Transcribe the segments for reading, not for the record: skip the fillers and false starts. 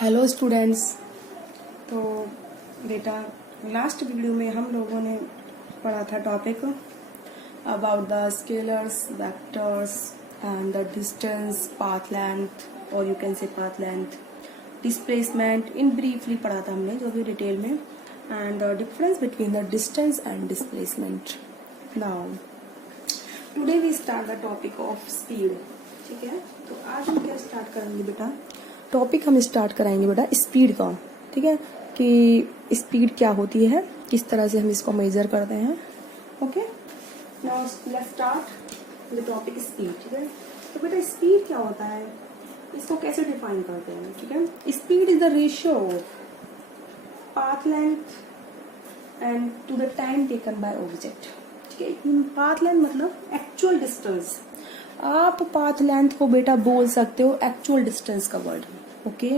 Hello students. तो बेटा last video में हम लोगों ने पढ़ा था topic about the scalars, vectors and the distance, path length और you can say path length, displacement in briefly पढ़ा था हमने जो भी डिटेल में, and the difference between the distance and displacement. Now today we start the topic of speed. ठीक है, तो आज हम क्या स्टार्ट करेंगे बेटा, टॉपिक हम स्टार्ट कराएंगे बेटा स्पीड का। ठीक है, कि स्पीड क्या होती है, किस तरह से हम इसको मेजर करते हैं। Okay, now let's start the topic speed. ठीक है, तो बेटा स्पीड क्या होता है, इसको कैसे डिफाइन करते हैं। ठीक है, speed is the ratio of path length and to the time taken by object. ठीक है, पाथ लेंथ मतलब एक्चुअल डिस्टेंस। आप पाथ लेंथ को बेटा बोल सकते हो एक्चुअल डिस्टेंस का वर्ड, ओके,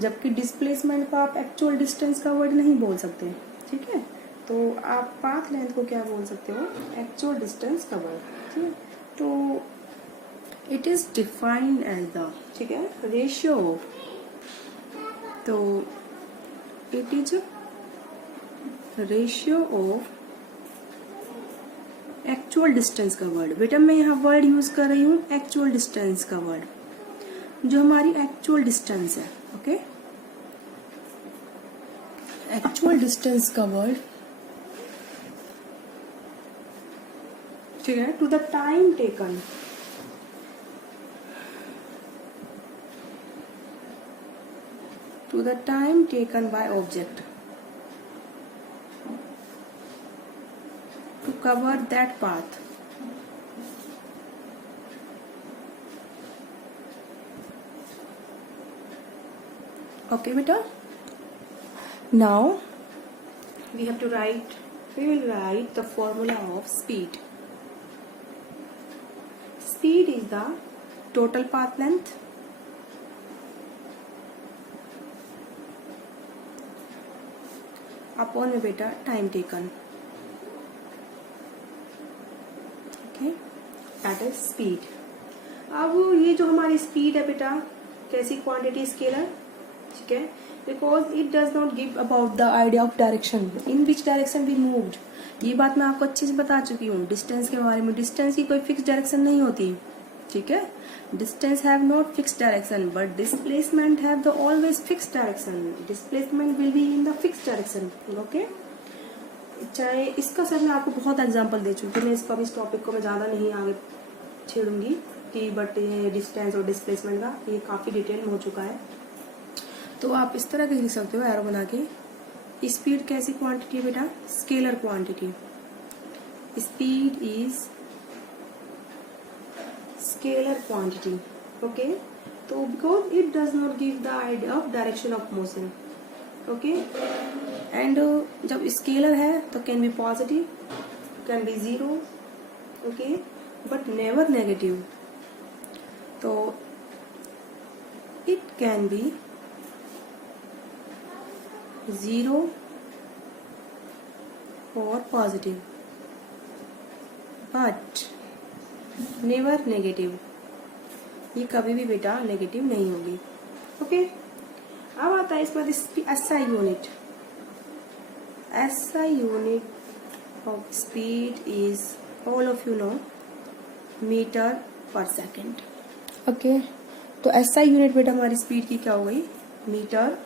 जबकि डिस्प्लेसमेंट को आप एक्चुअल डिस्टेंस का वर्ड नहीं बोल सकते। ठीक है, तो आप पाथ लेंथ को क्या बोल सकते हो, एक्चुअल डिस्टेंस का वर्ड। ठीक है, तो it is defined as the, ठीक है, रेशियो, तो it is ratio of actual distance का वर्ड। बेटा मैं यहाँ वर्ड यूज कर रही हूँ एक्चुअल डिस्टेंस का वर्ड, जो हमारी एक्चुअल डिस्टेंस है। ओके, एक्चुअल डिस्टेंस का वर्ड, ठीक है, to the time taken, to the time taken by object to cover that path. Okay beta, now we have to write, we will write the formula of speed. Speed is the total path length upon beta time taken. That is speed. अब ये जो हमारी speed है बेटा, कैसी quantity, scalar. ठीक है, because it does not give about the idea of direction, in which direction we moved. ये बात मैं आपको अच्छे से बता चुकी हूँ डिस्टेंस के बारे में। डिस्टेंस की कोई फिक्स डायरेक्शन नहीं होती। ठीक है, distance have not fix direction but displacement have the always fix direction. Displacement will be in the fix direction. Okay, चाहे इसका सर मैं आपको बहुत एग्जांपल दे चुकी हूँ, मैं इसका भी इस टॉपिक को मैं ज़्यादा नहीं आगे छेड़ूंगी कि बट ये डिस्टेंस और डिस्प्लेसमेंट का ये काफ़ी डिटेल में हो चुका है। तो आप इस तरह के लिख सकते हो एरो बना के। स्पीड कैसी क्वांटिटी है बेटा, scalar quantity. Speed is scalar quantity. Okay, तो because it does not give the idea of direction of motion. Okay, and जब स्केलर है तो can be positive, can be zero, okay, but never negative. तो it can be zero और positive but never negative. ये कभी भी बेटा नेगेटिव नहीं होगी। ओके, अब आता है इस पर SI unit. SI unit of speed is, all of you know, meter per second. Okay, तो SI यूनिट बेटा हमारी स्पीड की क्या हो गई, मीटर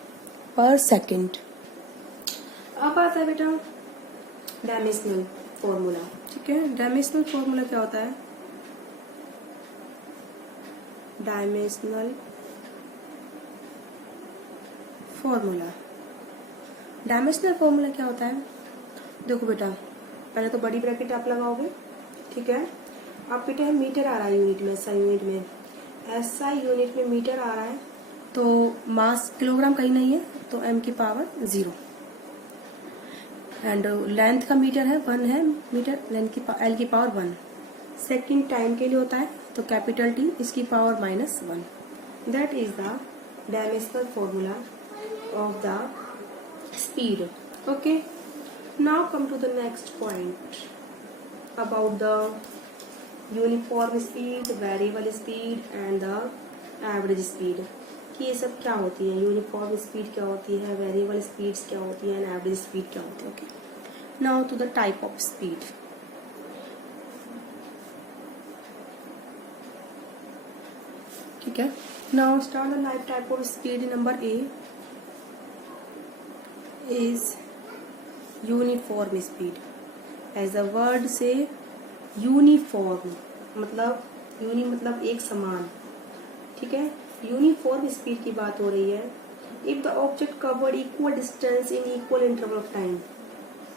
पर सेकेंड। अब आता है बेटा डायमेंशनल फॉर्मूला। ठीक है, डायमेंशनल फॉर्मूला क्या होता है, डायमेंशनल फॉर्मूला। डायमेंशनल फॉर्मूला क्या होता है, देखो बेटा पहले तो बड़ी ब्रैकेट आप लगाओगे। ठीक है, आप बेटा मीटर आ रहा है यूनिट में, एसआई यूनिट में, एसआई यूनिट में मीटर आ रहा है, तो मास किलोग्राम कहीं नहीं है, तो m की पावर 0 एंड लेंथ का मीटर है 1 है मीटर, लेंथ की l की पावर 1। सेकेंड टाइम के लिए होता है तो कैपिटल T, इसकी power -1। That is the dimensional formula of the speed. Okay, now come to the next point about the uniform speed, variable speed and the average speed. कि ये सब क्या होती है, यूनिफॉर्म स्पीड क्या होती है, वेरिएबल स्पीड्स क्या होती है, एंड एवरेज स्पीड क्या होती है। Okay, now to the type of speed. ठीक है, now start the life type of speed. Number A is uniform speed. As a word से यूनिफॉर्म मतलब मतलब एक समान। ठीक है, यूनिफॉर्म स्पीड की बात हो रही है। If the object covered equal distance in equal interval of time.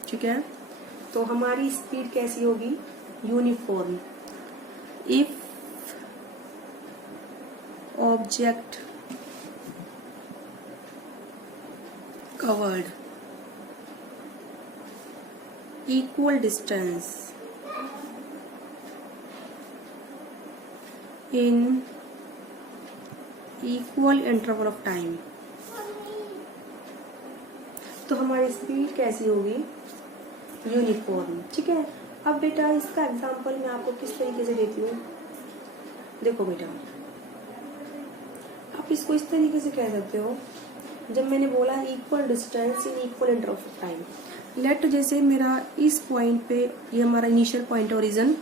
ठीक है, तो हमारी स्पीड कैसी होगी, uniform. If object covered equal distance in equal interval of time, तो हमारी स्पीड कैसी होगी, यूनिफॉर्म। ठीक है, अब बेटा इसका एग्जांपल मैं आपको किस तरीके से देती हूँ। देखो बेटा, आप इसको इस तरीके से कह सकते हो, जब मैंने बोला equal distance in equal interval of time. Let जैसे मेरा इस पॉइंट पे, ये हमारा इनिशियल पॉइंट ओरिजिन,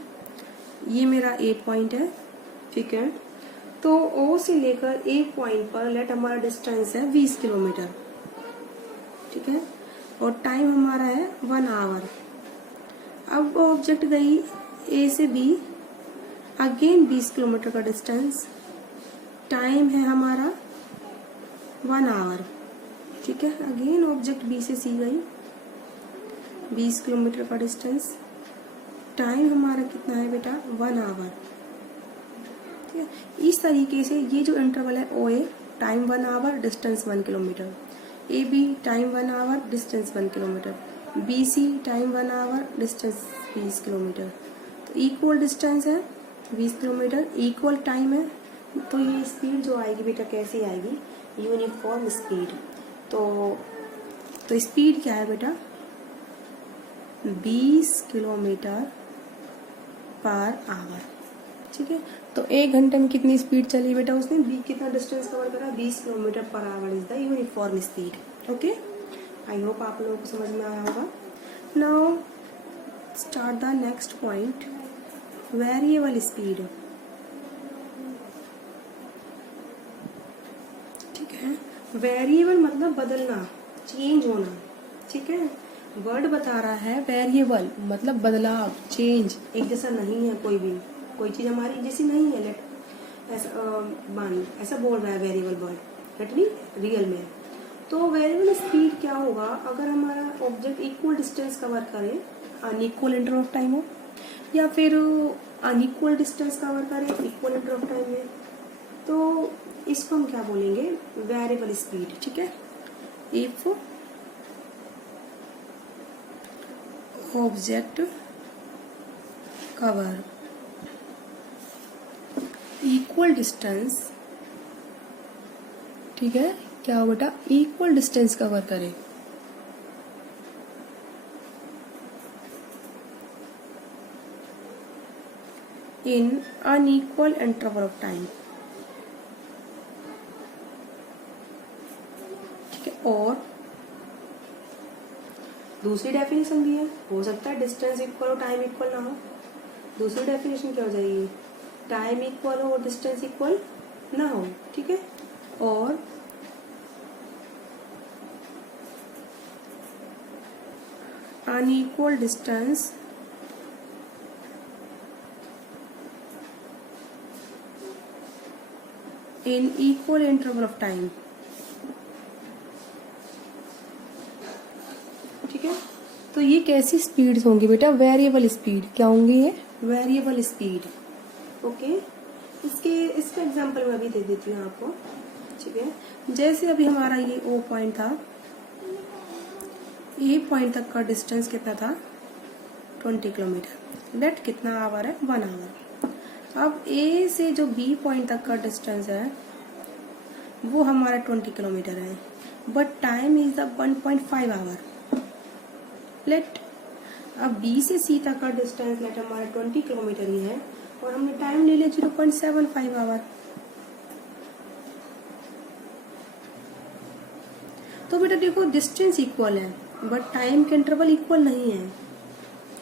ये मेरा ए पॉइंट है। ठीक है, तो ओ से लेकर ए पॉइंट पर लेट हमारा डिस्टेंस है 20 किलोमीटर। ठीक है, और टाइम हमारा है 1 आवर। अब ऑब्जेक्ट गई ए से बी, अगेन 20 किलोमीटर का डिस्टेंस, टाइम है हमारा 1 आवर। ठीक है, अगेन ऑब्जेक्ट बी से सी गई, 20 किलोमीटर का डिस्टेंस, टाइम हमारा कितना है बेटा, 1 आवर। ठीक है, इस तरीके से ये जो इंटरवल है O A, time 1 hour, distance 1 kilometer, A B time 1 hour, distance 1 kilometer, B C time 1 hour, distance 20 kilometer. तो इक्वल डिस्टेंस है 20 किलोमीटर, इक्वल टाइम है, तो ये स्पीड जो आएगी बेटा कैसी आएगी, यूनिफॉर्म स्पीड। तो स्पीड क्या है बेटा, 20 किलोमीटर पर आवर। ठीक है, तो 1 घंटे में कितनी स्पीड चली बेटा उसने, कितना डिस्टेंस कवर करा, 20 kilometre per hour is the uniform speed. Okay, I hope आप लोगों को समझ में आया होगा। Now start the next point, variable speed. ठीक है, वेरिएबल मतलब बदलना, चेंज होना। ठीक है, वर्ड बता रहा है वेरिएबल मतलब बदलाव, चेंज, एक जैसा नहीं है, कोई चीज हमारी जैसी नहीं है। लेट ऐसा बोल रहा है variable word, let me real में। तो वेरिएबल स्पीड क्या होगा, अगर हमारा ऑब्जेक्ट इक्वल डिस्टेंस कवर करे, अनइक्वल इंटरवल ऑफ टाइम हो, या फिर अनइक्वल डिस्टेंस कवर करे इक्वल इंटरवल ऑफ टाइम में, तो इसको हम क्या बोलेंगे, वेरिएबल स्पीड। ठीक है, if object cover equal distance, ठीक है, क्या हो बेटा, इक्वल डिस्टेंस कवर करे, इन अनइक्वल इंटरवल ऑफ टाइम। ठीक है, और दूसरी डेफिनेशन भी है, हो सकता है डिस्टेंस इक्वल हो टाइम इक्वल ना हो। दूसरी डेफिनेशन क्या हो जाएगी, टाइम इक्वल हो और डिस्टेंस इक्वल ना हो। ठीक है, और unequal distance in equal interval of time. ठीक है, तो ये कैसी स्पीड्स होंगी बेटा, वेरिएबल स्पीड। क्या होंगी ये, वेरिएबल स्पीड। ओके, इसका एग्जांपल मैं अभी दे देती हूँ आपको। ठीक है, जैसे अभी हमारा ये ओ पॉइंट था, ए पॉइंट तक का डिस्टेंस कितना था, 20 किलोमीटर। लेट कितना आवर है, 1 आवर। अब ए से जो बी पॉइंट तक का डिस्टेंस है वो हमारा 20 किलोमीटर है, but time is the 1.5 hour. Let अब बी से सी तक का डिस्टेंस लेट हमारा 20 किलोमीटर ही है, और हमने टाइम ले लिया 0.75 आवर। तो बेटा देखो डिस्टेंस इक्वल है बट टाइम के इंटरवल इक्वल नहीं है,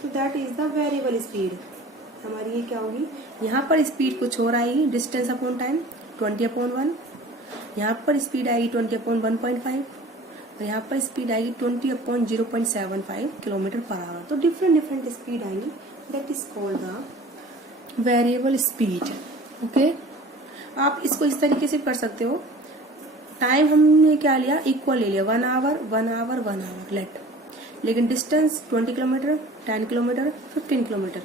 तो that is the variable speed. हमारी ये क्या होगी, यहाँ पर स्पीड कुछ और आएगी, डिस्टेंस अपॉन टाइम 20/1, यहाँ पर स्पीड आएगी 20/1.5 और यहाँ पर स्पीड आएगी 20/0.75 किलोमीटर पर आवर। तो डिफरेंट डिफरेंट स्पीड आएंगी, that is called the variable speed. Okay, आप इसको इस तरीके से कर सकते हो, टाइम हमने क्या लिया, इक्वल ले लिया, 1 आवर 1 आवर 1 आवर लेट, लेकिन distance 20 kilometre 10 kilometre 15 kilometre.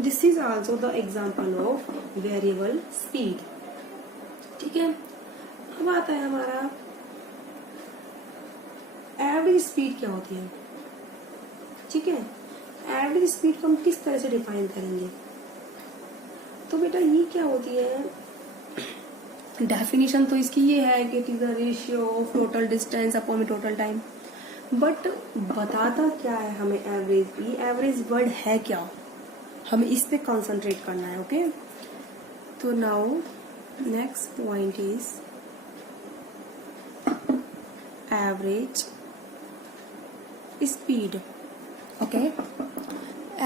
This is also the example of variable speed. ठीक है, अब आता है हमारा एवरेज स्पीड क्या होती है। ठीक है, एवरेज स्पीड को हम किस तरह से डिफाइन करेंगे, तो बेटा ये क्या होती है, डेफिनेशन तो इसकी ये है कि it is the ratio of total distance upon total time, but बताता क्या है हमें एवरेज, ये एवरेज वर्ड है क्या, हमें इस पे कॉन्सेंट्रेट करना है। ओके, तो now next point is average speed. Okay,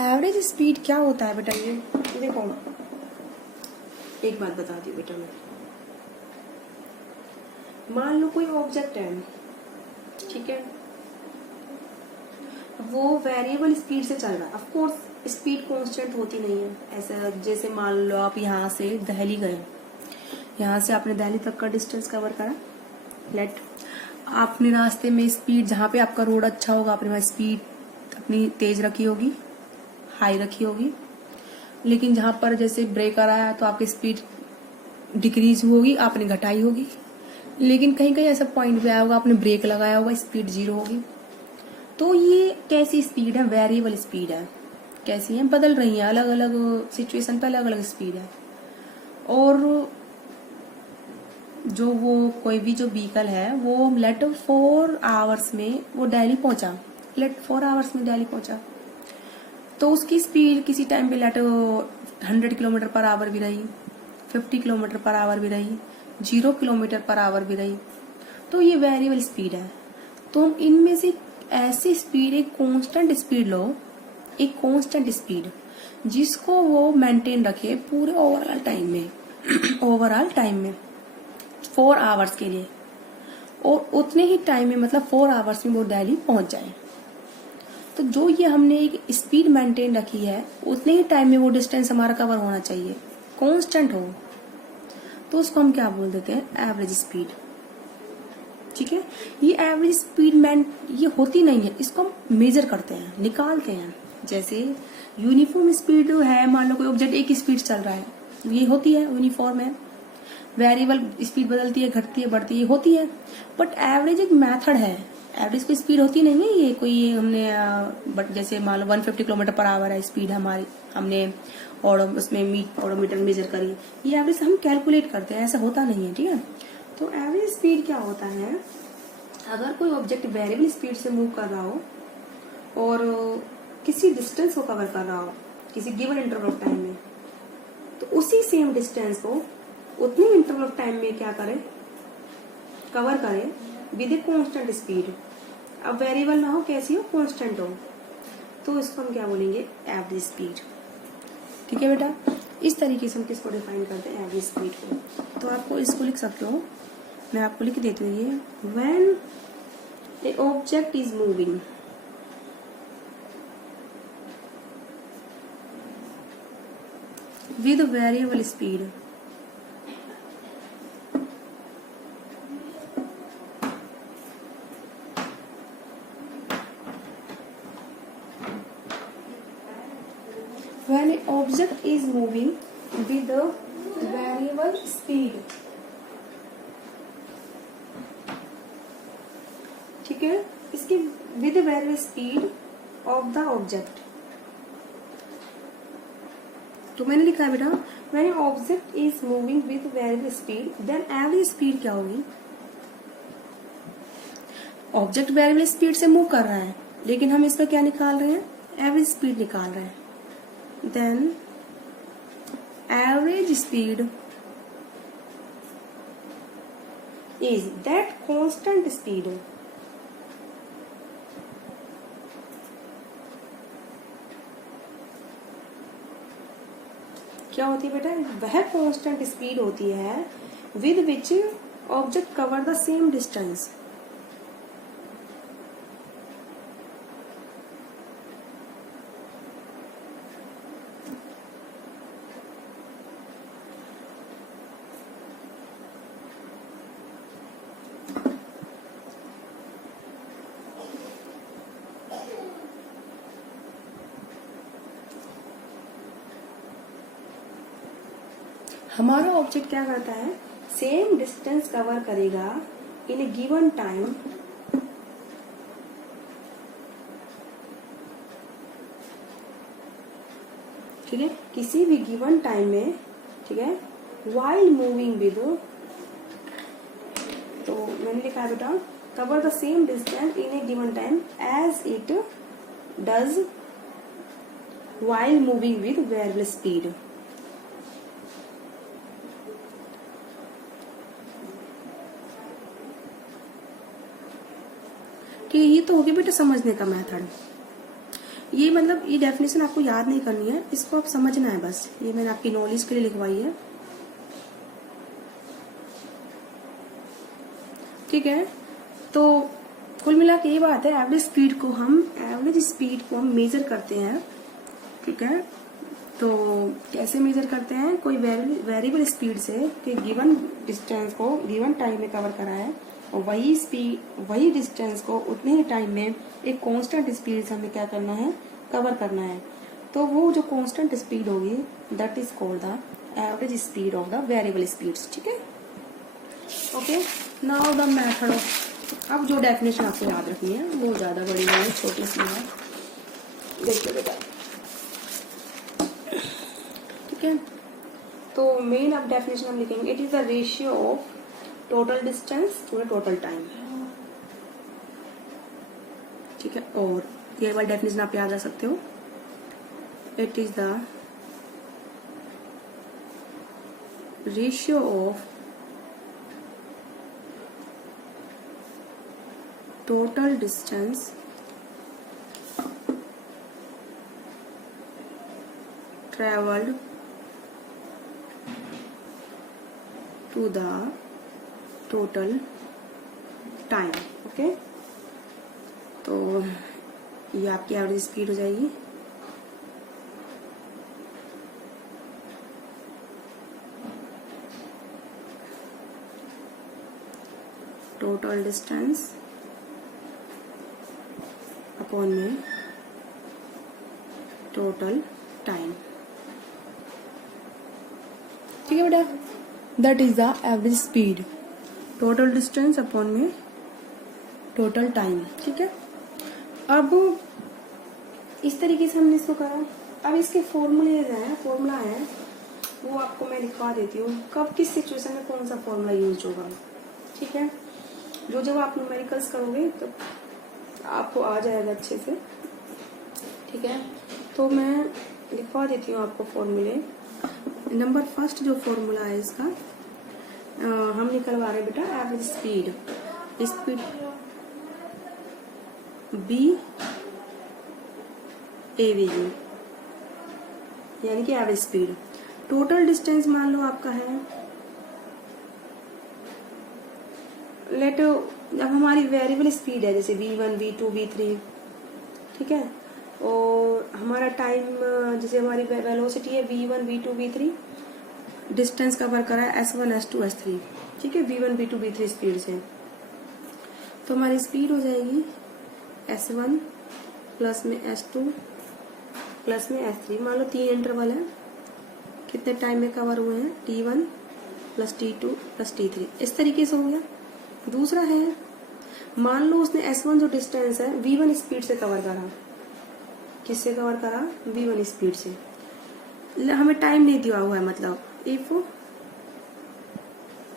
average speed क्या होता है बेटा, ये देखो एक बात बता दी बेटा, मैं मान लो कोई ऑब्जेक्ट है, ठीक है, वो वेरिएबल स्पीड से चल रहा है। ऑफ कोर्स स्पीड कांस्टेंट होती नहीं है, ऐसा जैसे मान लो आप यहाँ से दिल्ली गए, यहाँ से आपने दिल्ली तक का डिस्टेंस कवर करा, लेट आपने रास्ते में स्पीड, जहाँ पे आपका रोड अच्छा होगा आपने वहाँ स्पीड अपनी तेज रखी होगी, हाई रखी होगी, लेकिन जहाँ पर जैसे ब्रेकर आया तो आपकी स्पीड डिक्रीज होगी, आपने घटाई होगी, लेकिन कहीं कहीं ऐसा पॉइंट भी आया होगा आपने ब्रेक लगाया होगा, स्पीड 0 होगी। तो ये कैसी स्पीड है, वेरिएबल स्पीड है। कैसी है, बदल रही है, अलग अलग सिचुएशन पे अलग अलग स्पीड है। और जो वो कोई भी जो व्हीकल है वो लेट 4 आवर्स में वो दिल्ली पहुंचा, लेट 4 आवर्स में दिल्ली पहुंचा, तो उसकी स्पीड किसी टाइम पे लेट 100 किलोमीटर पर आवर भी रही, 50 किलोमीटर पर आवर भी रही, 0 किलोमीटर पर आवर भी रही। तो ये वेरिएबल स्पीड है। तो हम इनमें से ऐसी स्पीड, एक कांस्टेंट स्पीड लो, एक कांस्टेंट स्पीड जिसको वो मेंटेन रखे पूरे ओवरऑल टाइम में ओवरऑल टाइम में 4 आवर्स के लिए, और उतने ही टाइम में मतलब 4 आवर्स में वो दिल्ली पहुंच जाए। तो जो ये हमने एक स्पीड मेंटेन रखी है उतने ही टाइम में वो डिस्टेंस हमारा कवर होना चाहिए, कांस्टेंट हो, तो उसको हम क्या बोल देते हैं, एवरेज स्पीड। ठीक है, ये एवरेज स्पीड ये होती नहीं है, इसको हम मेजर करते हैं, निकालते हैं। जैसे यूनिफॉर्म स्पीड है, मान लो कोई ऑब्जेक्ट एक स्पीड चल रहा है, ये होती है यूनिफॉर्म है। वेरिएबल स्पीड बदलती है, घटती है, बढ़ती है, होती है, बट एवरेज एक मेथड है, एवरेज कोई स्पीड होती नहीं है। ये कोई हमने बट जैसे मान लो 150 किलोमीटर पर आवर है स्पीड हमारी, हमने और उसमें ऑडोमीटर मेजर करी, ये एवरेज हम कैलकुलेट करते हैं, ऐसा होता नहीं है। ठीक है, तो एवरेज स्पीड क्या होता है, अगर कोई ऑब्जेक्ट वेरिएबल स्पीड से मूव कर रहा हो और किसी डिस्टेंस को कवर कर रहा हो किसी गिवन इंटरवल ऑफ टाइम में, तो उसी सेम डिस्टेंस को उतने इंटरवल ऑफ टाइम में क्या करे, कवर करे विद ए कांस्टेंट स्पीड। अब वेरिएबल ना हो, कैसी हो, कांस्टेंट हो, तो इसको हम क्या बोलेंगे, एवरेज स्पीड। ठीक है बेटा, इस तरीके से हम किसको डिफाइन करते हैं, एवरेज स्पीड को। तो आपको इसको लिख सकते हो, मैं आपको लिख देती हूँ, ये when A object is moving with variable speed, when an object is moving with a variable speed, ठीक है, इसकी with a variable speed of the object, तो मैंने लिखा है बेटा when an object is moving with variable speed, then average speed क्या होगी, ऑब्जेक्ट वेरिएबल स्पीड से मूव कर रहा है, लेकिन हम इसका क्या निकाल रहे हैं, एवरेज स्पीड निकाल रहे हैं। then average speed is that constant speed क्या होती है बेटा, वह कांस्टेंट स्पीड होती है with which object cover the same distance. हमारा ऑब्जेक्ट क्या करता है, सेम डिस्टेंस कवर करेगा इन ए गिवन टाइम ठीक है, किसी भी गिवन टाइम में, ठीक है, वाइल मूविंग विद, तो मैंने लिखा है बेटा cover the same distance in a given time as it does while moving with variable speed. कि ये तो होगी बेटा समझने का मेथड। ये मतलब ये डेफिनेशन आपको याद नहीं करनी है, इसको आप समझना है बस, ये मैंने आपकी नॉलेज के लिए लिखवाई है, ठीक है। तो कुल मिला के ये बात है, एवरेज स्पीड को हम मेजर करते हैं, ठीक है। तो कैसे मेजर करते हैं, कोई वेरिएबल स्पीड से कि गिवन डिस्टेंस को गिवन टाइम में कवर करा है और वही डिस्टेंस को उतने ही टाइम में एक कांस्टेंट स्पीड से हमें क्या करना है, कवर करना है। तो वो जो कांस्टेंट स्पीड होगी that is called the average speed of the variable speeds, ठीक है। Okay, now the method of, अब जो डेफिनेशन आपको याद रखनी है वो ज्यादा बड़ी नहीं है, छोटी सी है, देखिए बेटा, ठीक है। तो मेन अब डेफिनेशन हम लिखेंगे, it is the ratio of total distance to the total time, ठीक है। और ये वाला डेफिनेशन आप याद रख सकते हो, it is the ratio of total distance travelled to the total time, okay. तो ये आपकी एवरेज स्पीड हो जाएगी, टोटल डिस्टेंस अपॉन में टोटल टाइम, ठीक है बेटा, that is the average speed, total distance upon में टोटल टाइम, ठीक है। अब इस तरीके से हमने इसको करा। अब इसके फॉर्मूला है वो आपको मैं लिखवा देती हूँ, कब किस सिचुएशन में कौन सा फॉर्मूला यूज होगा, ठीक है। जो जब आप न्यूमेरिकल्स करोगे तो आपको आ जाएगा अच्छे से, ठीक है। तो मैं लिखवा देती हूँ आपको फॉर्मूले। नंबर फर्स्ट जो फॉर्मूला है इसका हम निकलवा रहे बेटा, एवरेज स्पीड बी एवीयू, यानी कि एवरेज स्पीड। टोटल डिस्टेंस मान लो आपका है, लेट अब हमारी वेरिएबल स्पीड है जैसे v1 v2 v3, ठीक है। और हमारा टाइम जैसे हमारी वेलोसिटी है v1 v2 v3, distance cover करा है s1 s2 s3, ठीक है, v1 v2 v3 स्पीड से। तो हमारी स्पीड हो जाएगी s1 प्लस में s2 प्लस में s3। मान लो 3 इंटरवल है, कितने टाइम में कवर हुए हैं, t1 plus t2 plus t3, इस तरीके से हो गया। दूसरा है, मान लो उसने s1 जो डिस्टेंस है v1 स्पीड से कवर करा, किससे कवर करा, v1 स्पीड से। हमें टाइम नहीं दिया हुआ है, मतलब इफ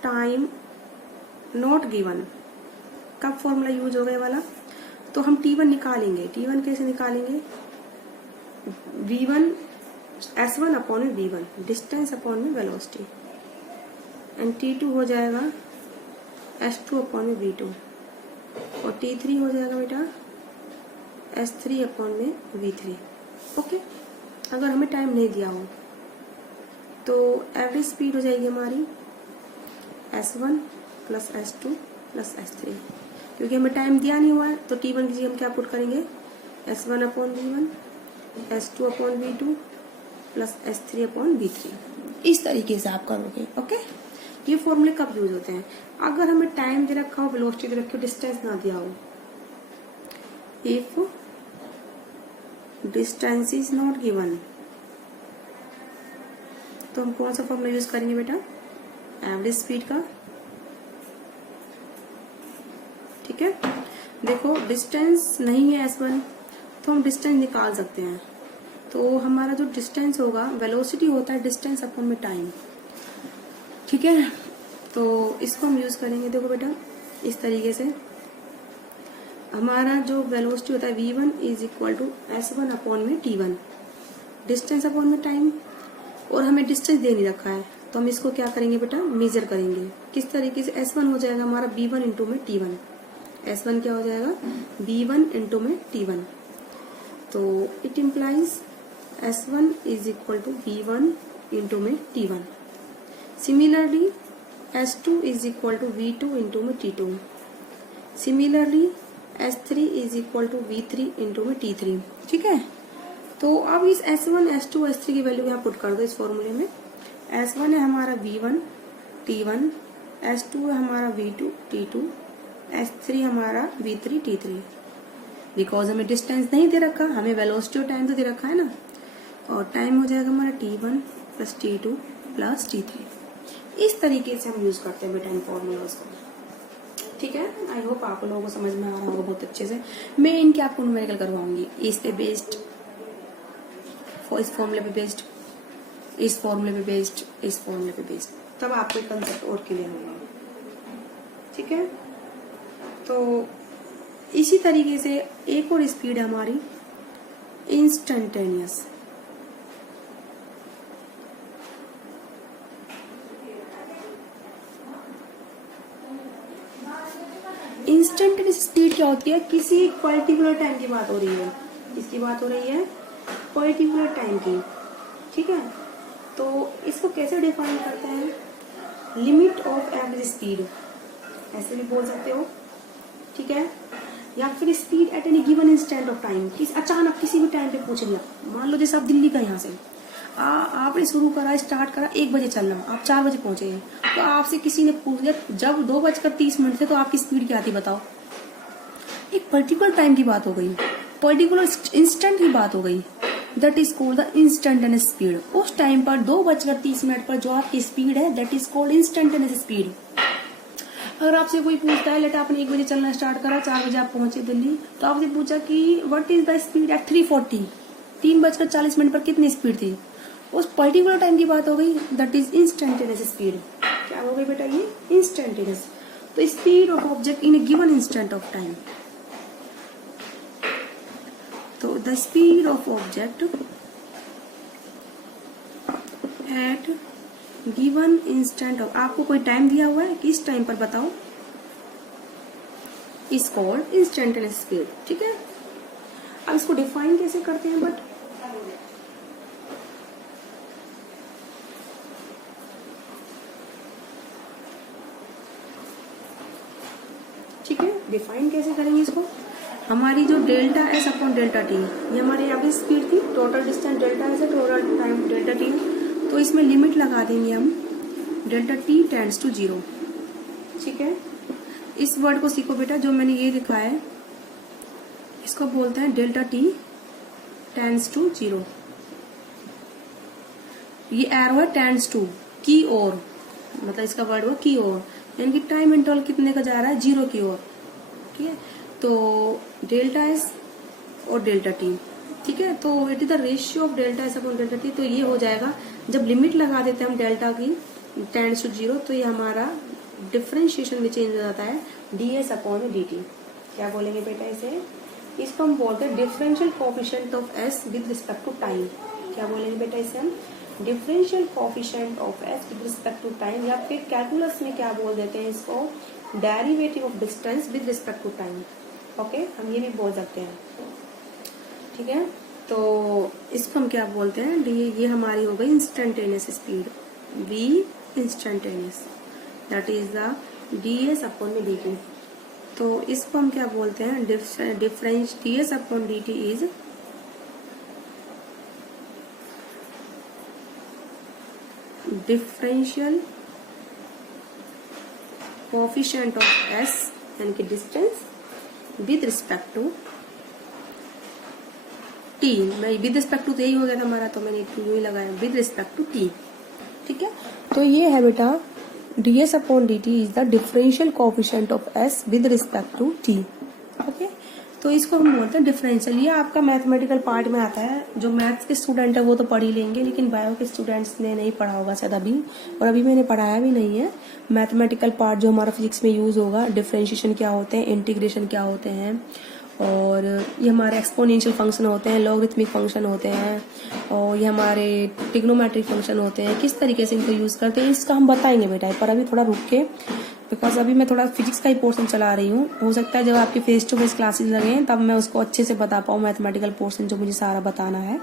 टाइम नॉट गिवन, कब फॉर्मूला यूज होगा ये वाला, तो हम t1 निकालेंगे। t1 कैसे निकालेंगे, v1 s1 अपॉन में v1 डिस्टेंस अपॉन में वेलोसिटी, एंड t2 हो जाएगा s2 अपॉन में v2, और t3 हो जाएगा बेटा s3 अपॉन में v3, ओके। अगर हमें टाइम नहीं दिया हो तो एवरेज स्पीड हो जाएगी हमारी S1 plus S2 plus S3, क्योंकि हमें टाइम दिया नहीं हुआ है तो T1 की जगह हम क्या पुट करेंगे, S1 upon V1, S2 upon V2 plus S3 upon V3। इस तरीके से आप करोगे। ओके, ये फॉर्मूले कब यूज होते हैं, अगर हमें टाइम दे रखा हो, वेलोसिटी दे रखी हो, डिस्टेंस ना दिया हो। If distance is not given तो हम कौन सा फॉर्मूला यूज करेंगे बेटा, एवरेज स्पीड का। ठीक है, देखो डिस्टेंस नहीं है S1 तो हम डिस्टेंस निकाल सकते हैं। तो हमारा जो डिस्टेंस होगा, वेलोसिटी होता है डिस्टेंस अपॉन में टाइम। ठीक है, तो इसको हम यूज करेंगे। देखो बेटा इस तरीके से हमारा जो वेलोसिटी होता है V1 is equal to S1 upon में T1, डिस्टेंस अपॉन में टाइम, और हमें डिस्टेंस दे नहीं रखा है तो हम इसको क्या करेंगे बेटा, मेजर करेंगे। किस तरीके से, S1 हो जाएगा हमारा V1 इंटू में T1, S1 क्या हो जाएगा V1 इंटू में T1, तो it implies S1 is equal to V1 into में T1। Similarly S2 is equal to V2 into में T2। Similarly S3 is equal to V3 into में T3। ठीक है, तो अब इस S1, S2, S3 की वैल्यू यहाँ पुट कर दो इस फॉर्मूले में। S1 है हमारा V1 T1, S2 है हमारा V2 T2, S3 हमारा V3 T3। बिकॉज हमें डिस्टेंस नहीं दे रखा, हमें वेलोसिटी और टाइम तो दे रखा है ना, और टाइम हो जाएगा हमारा T1 plus T2 plus T3। इस तरीके से हम यूज करते हैं बेटा इन फॉर्मूलाज को। ठीक है, आई होप आप लोगों को समझ में आ रहा होगा बहुत अच्छे से। मैं इनके आपको न्यूमेरिकल करवाऊंगी, इस पे बेस्ड, इस फॉर्मूले पे बेस्ड, इस फॉर्मूले पे बेस्ड, इस फॉर्मूले पे बेस्ड, तब आपको कंसेप्ट और क्लियर होगा। ठीक है, तो इसी तरीके से एक और स्पीड है हमारी इंस्टेंटेनियस। इंस्टेंटेनियस स्पीड क्या होती है, किसी पर्टिकुलर टाइम की बात हो रही है, किसकी बात हो रही है, पर्टिकुलर टाइम की। ठीक है, तो इसको कैसे डिफाइन करते हैं, लिमिट ऑफ एवरेज स्पीड, ऐसे भी बोल सकते हो। ठीक है, या फिर speed at any given instant of time, अचानक किसी भी टाइम पे पूछ लिया, मान लो जैसे आप दिल्ली का यहाँ से आपने शुरू करा, स्टार्ट करा 1 बजे चलना, आप 4 बजे पहुंचे हैं, तो आपसे किसी ने पूछ लिया जब 2:30 थे तो आपकी स्पीड क्या थी बताओ। एक पर्टिकुलर टाइम की बात हो गई, पर्टिकुलर इंस्टेंट की बात हो गई, that is called the instantaneous speed. उस टाइम पर 2:30 पर जो आपकी स्पीड है that is called instantaneous speed. अगर आपसे कोई पूछता है, लेट आपने 1 बजे चलना स्टार्ट करा, 4 बजे आप पहुंचे दिल्ली, तो आपसे पूछा कि what is the speed at 3:40, 3:40 पर कितनी स्पीड थी, उस पर्टिकुलर टाइम की बात हो गई, दैट इज इंस्टेंटेनियस स्पीड। क्या हो गई बेटा, ये इंस्टेंटेनियस। तो speed of object in a given instant of time, तो the speed of object at given instant of, आपको कोई टाइम दिया हुआ है, किस टाइम पर बताओ, इज कॉल्ड इंस्टेंटेनियस स्पीड। ठीक है, अब इसको डिफाइन कैसे करते हैं, बट ठीक है, डिफाइन कैसे करेंगे इसको, हमारी जो delta S upon delta T, ये हमारी एवरेज स्पीड थी, टोटल डिस्टेंस डेल्टा एस है, टोटल टाइम डेल्टा टी, तो इसमें लिमिट लगा देंगे हम, डेल्टा टी टेंड्स टू 0। ठीक है, इस वर्ड को सीखो बेटा, जो मैंने ये लिखा है इसको बोलते हैं डेल्टा टी टेंड्स टू 0। ये एरो है टेंड्स टू, की ओर, मतलब इसका वर्ड हुआ की ओर, यानी कि टाइम इंटरवल कितने का जा रहा है, 0 की ओर। ठीक है, तो डेल्टा एस और डेल्टा टी। ठीक है, तो it is the ratio of delta S upon delta T. तो ये हो जाएगा, जब लिमिट लगा देते हैं हम डेल्टा की टेंड्स टू 0, तो ये हमारा डिफरेंशिएशन में चेंज हो जाता है D S upon D T. क्या बोलेंगे बेटा इसे, इसको हम बोलते हैं differential coefficient of S with respect to time. क्या बोलेंगे बेटा इसे हम, differential coefficient of S with respect to time, या फिर कैलकुलस में क्या बोल देते हैं इसको, derivative of distance with respect to time. Okay, हम ये भी बोल सकते हैं। ठीक है, तो इसको हम क्या बोलते हैं, ये हमारी हो गई instantaneous speed, v instantaneous, that is the ds upon में dt। तो इसको हम क्या बोलते हैं, difference ds upon dt is differential coefficient of s यानी कि distance with respect to t। मैं विद रिस्पेक्ट टू यही हो गया था हमारा, तो मैंने यू ही लगाया विद रिस्पेक्ट टू t। ठीक है, तो ये है बेटा ds upon dt is the differential coefficient of s with respect to t। Okay, तो इसको हम बोलते हैं डिफरेंशियल। ये आपका मैथमेटिकल पार्ट में आता है, जो मैथ्स के स्टूडेंट है वो तो पढ़ ही लेंगे, लेकिन बायो के स्टूडेंट्स ने नहीं पढ़ा होगा शायद अभी, और अभी मैंने पढ़ाया भी नहीं है। मैथमेटिकल पार्ट जो हमारा फिजिक्स में यूज होगा, डिफरेंशिएशन क्या होते हैं, इंटीग्रेशन क्या होते हैं, और ये हमारे एक्सपोनेंशियल फंक्शन होते हैं, लॉगरिथमिक फंक्शन होते हैं, और ये हमारे ट्रिग्नोमेट्रिक फंक्शन होते हैं, किस तरीके से इनको यूज करते हैं इसका हम बताएंगे बेटा। पर अभी थोड़ा रुक के, बिकॉज अभी मैं थोड़ा फिजिक्स का ही पोर्शन चला रही हूँ, हो सकता है जब आपके फेस टू फेस क्लासेस लगे तब मैं उसको अच्छे से बता पाऊँ, मैथमेटिकल पोर्शन जो मुझे सारा बताना है।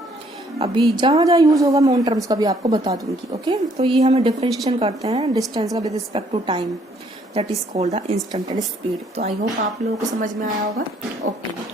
अभी जहाँ जहाँ यूज होगा मैं उन टर्म्स का भी आपको बता दूंगी। ओके, तो ये हमें डिफरेंशिएशन करते हैं डिस्टेंस का with respect to time, that is called the instantaneous speed. तो आई होप आप लोगों को समझ में आया होगा। ओके।